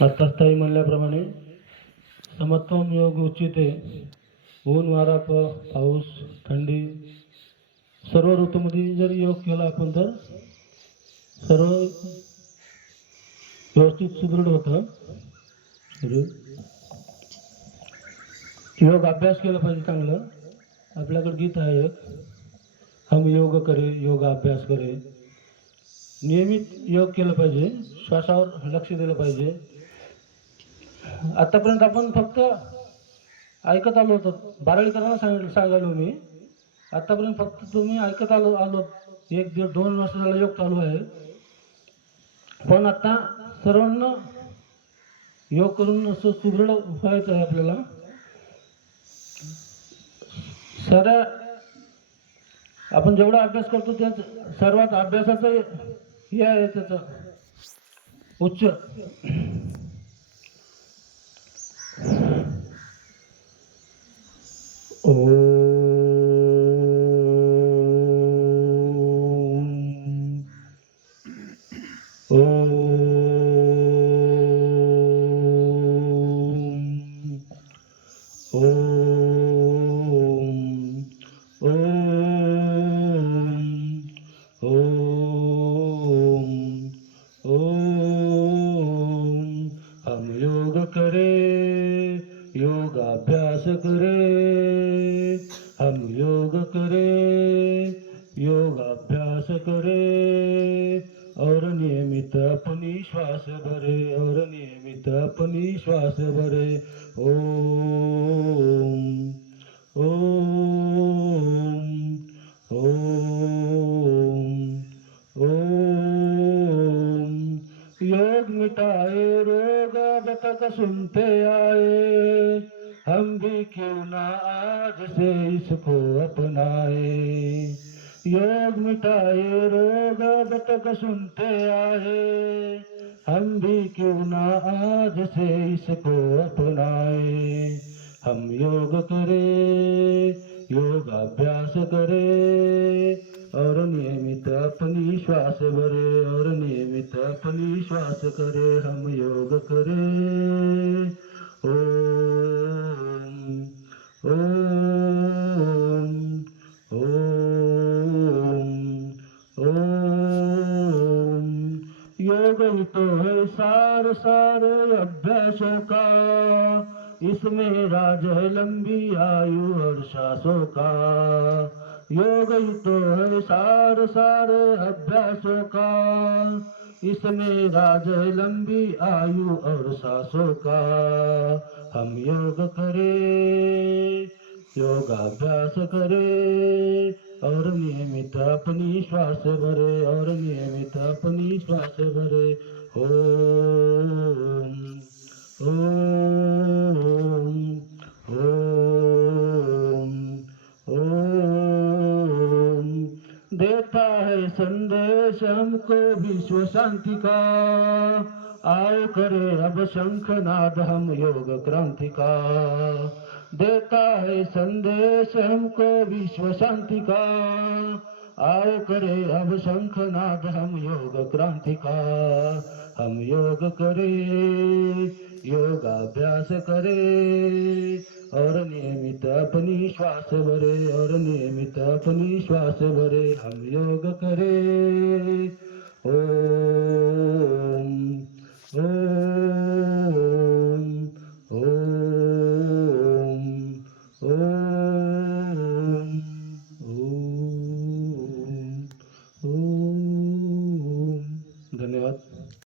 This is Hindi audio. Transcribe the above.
आत्तास्थायी म्हणल्याप्रमाणे समत्वम योग उचिते ऊन वारा प पाऊस थंडी सर्व ऋतूमध्ये जर योग केला आपण तर सर्व व्यवस्थित सुदृढ होतं. योग अभ्यास केला पाहिजे चांगलं. आपल्याकडे गीत आहे एक. हम योग करे योग अभ्यास करे. नियमित योग केलं पाहिजे. श्वासावर लक्ष दिलं पाहिजे. आतापर्यंत आपण फक्त ऐकत आलो होतो. बारावीकरांना सांगितलं सांग सांगायलो मी. आतापर्यंत फक्त तुम्ही ऐकत आलो आलो एक दीड दोन वर्ष झाला योग चालू आहे. पण आता सर्वांना योग करून असं सुदृढ व्हायचं आहे आपल्याला. साऱ्या आपण जेवढा अभ्यास करतो त्याच सर्वात अभ्यासाचं हे आहे त्याचं उच्च. ओम ओम करे, हम योग करे, योगाभ्यास करे, और नियमित अपनी श्वास भरे, और नियमित अपनी श्वास भरे। ओम ओम ओम ओम। योग मिटाए, रोग बतक सुनते आए। हम भी क्यों ना आज से इसको अपनाए? योग मिटाए, रोग बतक सुनते आए। हम भी क्यों ना आज से इसको अपनाए? हम योग करे, योगाभ्यास करे, और नियमित अपनी श्वास भरे, और नियमित अपनी श्वास करे। हम योग करे ओम ओम ओम ओम योग तो है सार सारे अभ्यासों का। इसमें राज है लंबी आयु और सांसों का। योग तो है सार सारे अभ्यासों का। इसमें राज है लंबी आयु और सांसों का। हम योग करें, योगाभ्यास करे और नियमित अपनी श्वास भरे, और नियमित अपनी श्वास भरे। ओम देता है संदेश हमको विश्व शांति का। आओ करे अब शंखनाद हम योग क्रांति का। संदेश हमको विश्व शांति का आओ करे अब शंखनाद, हम योग क्रांति का हम योग करे, योगाभ्यास करे, और नियमित अपनी श्वास भरे, और नियमित अपनी श्वास भरे। हम योग करे, ओ